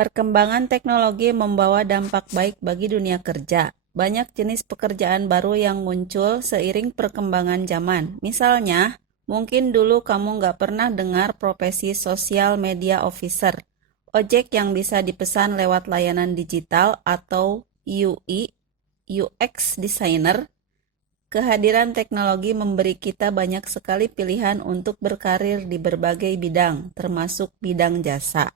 Perkembangan teknologi membawa dampak baik bagi dunia kerja. Banyak jenis pekerjaan baru yang muncul seiring perkembangan zaman. Misalnya, mungkin dulu kamu nggak pernah dengar profesi social media officer, ojek yang bisa dipesan lewat layanan digital, atau UI, UX designer. Kehadiran teknologi memberi kita banyak sekali pilihan untuk berkarir di berbagai bidang, termasuk bidang jasa.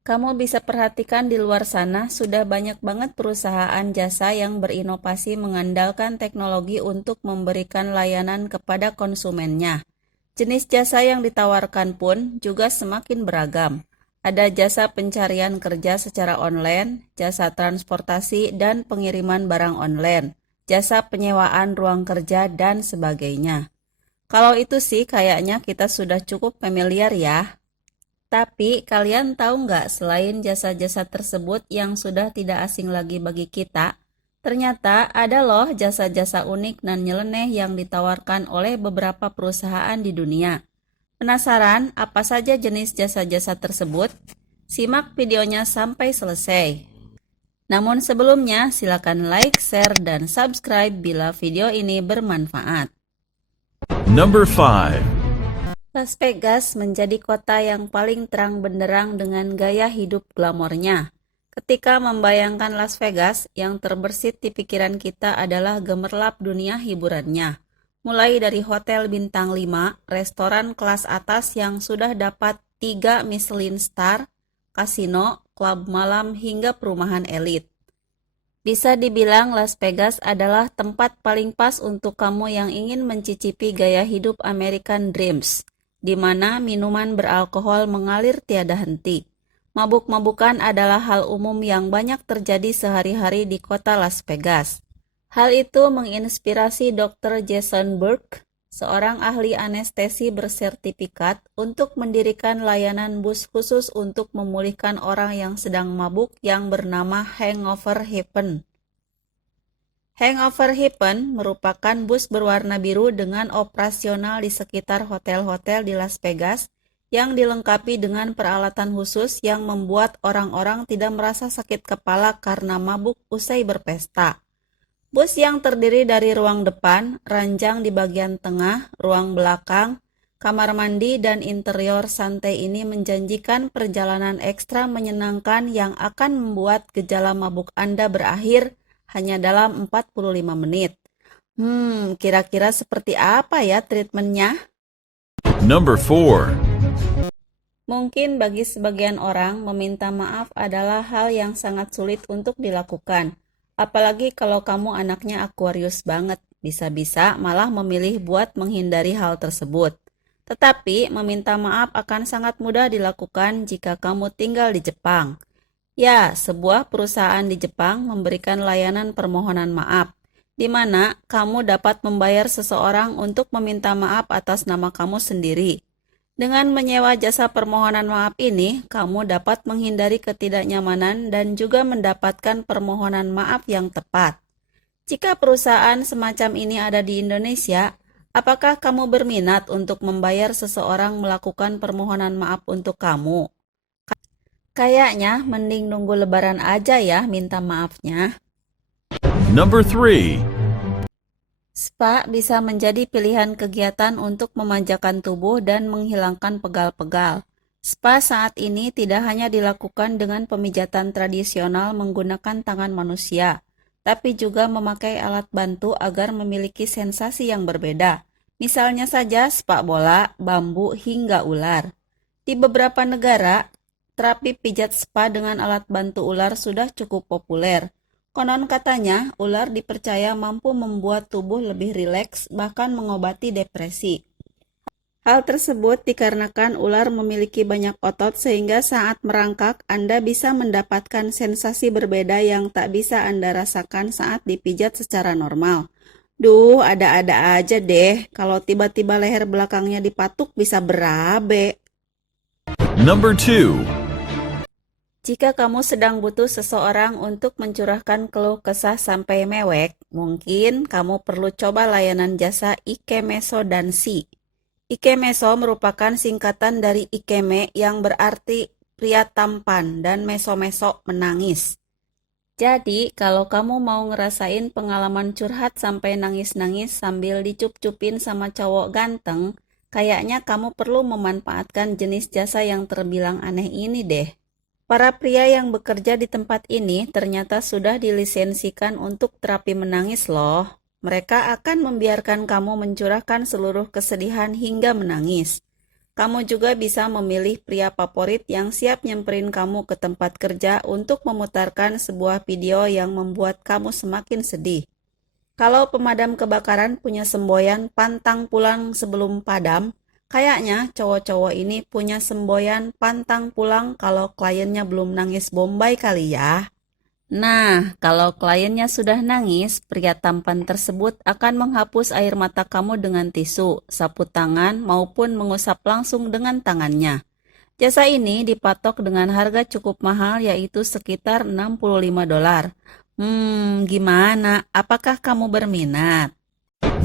Kamu bisa perhatikan di luar sana, sudah banyak banget perusahaan jasa yang berinovasi mengandalkan teknologi untuk memberikan layanan kepada konsumennya. Jenis jasa yang ditawarkan pun juga semakin beragam. Ada jasa pencarian kerja secara online, jasa transportasi dan pengiriman barang online, jasa penyewaan ruang kerja, dan sebagainya. Kalau itu sih kayaknya kita sudah cukup familiar ya. Tapi kalian tahu nggak, selain jasa-jasa tersebut yang sudah tidak asing lagi bagi kita, ternyata ada loh jasa-jasa unik dan nyeleneh yang ditawarkan oleh beberapa perusahaan di dunia. Penasaran apa saja jenis jasa-jasa tersebut? Simak videonya sampai selesai. Namun sebelumnya, silakan like, share, dan subscribe bila video ini bermanfaat. Number 5. Las Vegas menjadi kota yang paling terang benderang dengan gaya hidup glamornya. Ketika membayangkan Las Vegas, yang terbersit di pikiran kita adalah gemerlap dunia hiburannya. Mulai dari hotel bintang 5, restoran kelas atas yang sudah dapat 3 Michelin star, kasino, klub malam, hingga perumahan elit. Bisa dibilang Las Vegas adalah tempat paling pas untuk kamu yang ingin mencicipi gaya hidup American Dreams, di mana minuman beralkohol mengalir tiada henti. Mabuk-mabukan adalah hal umum yang banyak terjadi sehari-hari di kota Las Vegas. Hal itu menginspirasi Dr. Jason Burke, seorang ahli anestesi bersertifikat, untuk mendirikan layanan bus khusus untuk memulihkan orang yang sedang mabuk yang bernama Hangover Heaven. Hangover Heaven merupakan bus berwarna biru dengan operasional di sekitar hotel-hotel di Las Vegas yang dilengkapi dengan peralatan khusus yang membuat orang-orang tidak merasa sakit kepala karena mabuk usai berpesta. Bus yang terdiri dari ruang depan, ranjang di bagian tengah, ruang belakang, kamar mandi, dan interior santai ini menjanjikan perjalanan ekstra menyenangkan yang akan membuat gejala mabuk Anda berakhir hanya dalam 45 menit. Kira-kira seperti apa ya treatmentnya? Number 4. Mungkin bagi sebagian orang, meminta maaf adalah hal yang sangat sulit untuk dilakukan. Apalagi kalau kamu anaknya Aquarius banget, bisa-bisa malah memilih buat menghindari hal tersebut. Tetapi meminta maaf akan sangat mudah dilakukan jika kamu tinggal di Jepang. Ya, sebuah perusahaan di Jepang memberikan layanan permohonan maaf, di mana kamu dapat membayar seseorang untuk meminta maaf atas nama kamu sendiri. Dengan menyewa jasa permohonan maaf ini, kamu dapat menghindari ketidaknyamanan dan juga mendapatkan permohonan maaf yang tepat. Jika perusahaan semacam ini ada di Indonesia, apakah kamu berminat untuk membayar seseorang melakukan permohonan maaf untuk kamu? Kayaknya mending nunggu Lebaran aja ya minta maafnya. Number 3. Spa bisa menjadi pilihan kegiatan untuk memanjakan tubuh dan menghilangkan pegal-pegal. Spa saat ini tidak hanya dilakukan dengan pemijatan tradisional menggunakan tangan manusia, tapi juga memakai alat bantu agar memiliki sensasi yang berbeda. Misalnya saja spa bola, bambu, hingga ular. Di beberapa negara, terapi pijat spa dengan alat bantu ular sudah cukup populer. Konon katanya, ular dipercaya mampu membuat tubuh lebih rileks, bahkan mengobati depresi. Hal tersebut dikarenakan ular memiliki banyak otot sehingga saat merangkak, Anda bisa mendapatkan sensasi berbeda yang tak bisa Anda rasakan saat dipijat secara normal. Duh, ada-ada aja deh, kalau tiba-tiba leher belakangnya dipatuk bisa berabe. Number 2. Jika kamu sedang butuh seseorang untuk mencurahkan keluh kesah sampai mewek, mungkin kamu perlu coba layanan jasa Ikemeso Danshi. Ikemeso merupakan singkatan dari Ikeme yang berarti pria tampan dan meso-meso menangis. Jadi, kalau kamu mau ngerasain pengalaman curhat sampai nangis-nangis sambil dicup-cupin sama cowok ganteng, kayaknya kamu perlu memanfaatkan jenis jasa yang terbilang aneh ini deh. Para pria yang bekerja di tempat ini ternyata sudah dilisensikan untuk terapi menangis loh. Mereka akan membiarkan kamu mencurahkan seluruh kesedihan hingga menangis. Kamu juga bisa memilih pria favorit yang siap nyemperin kamu ke tempat kerja untuk memutarkan sebuah video yang membuat kamu semakin sedih. Kalau pemadam kebakaran punya semboyan pantang pulang sebelum padam, kayaknya cowok-cowok ini punya semboyan pantang pulang kalau kliennya belum nangis bombay kali ya. Nah, kalau kliennya sudah nangis, pria tampan tersebut akan menghapus air mata kamu dengan tisu, sapu tangan, maupun mengusap langsung dengan tangannya. Jasa ini dipatok dengan harga cukup mahal, yaitu sekitar $65. Gimana? Apakah kamu berminat?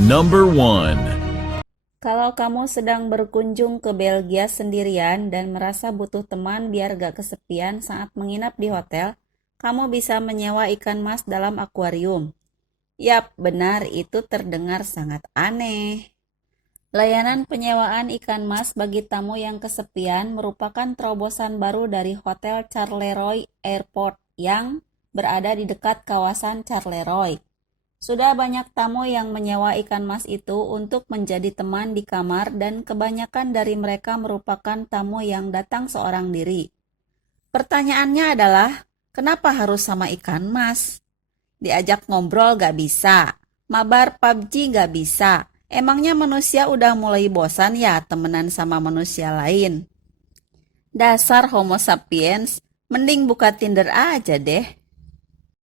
Number 1. Kalau kamu sedang berkunjung ke Belgia sendirian dan merasa butuh teman biar gak kesepian saat menginap di hotel, kamu bisa menyewa ikan mas dalam akuarium. Yap, benar, itu terdengar sangat aneh. Layanan penyewaan ikan mas bagi tamu yang kesepian merupakan terobosan baru dari Hotel Charleroi Airport yang berada di dekat kawasan Charleroi. Sudah banyak tamu yang menyewa ikan mas itu untuk menjadi teman di kamar dan kebanyakan dari mereka merupakan tamu yang datang seorang diri. Pertanyaannya adalah, kenapa harus sama ikan mas? Diajak ngobrol gak bisa, mabar PUBG gak bisa. Emangnya manusia udah mulai bosan ya temenan sama manusia lain? Dasar homo sapiens, mending buka Tinder aja deh.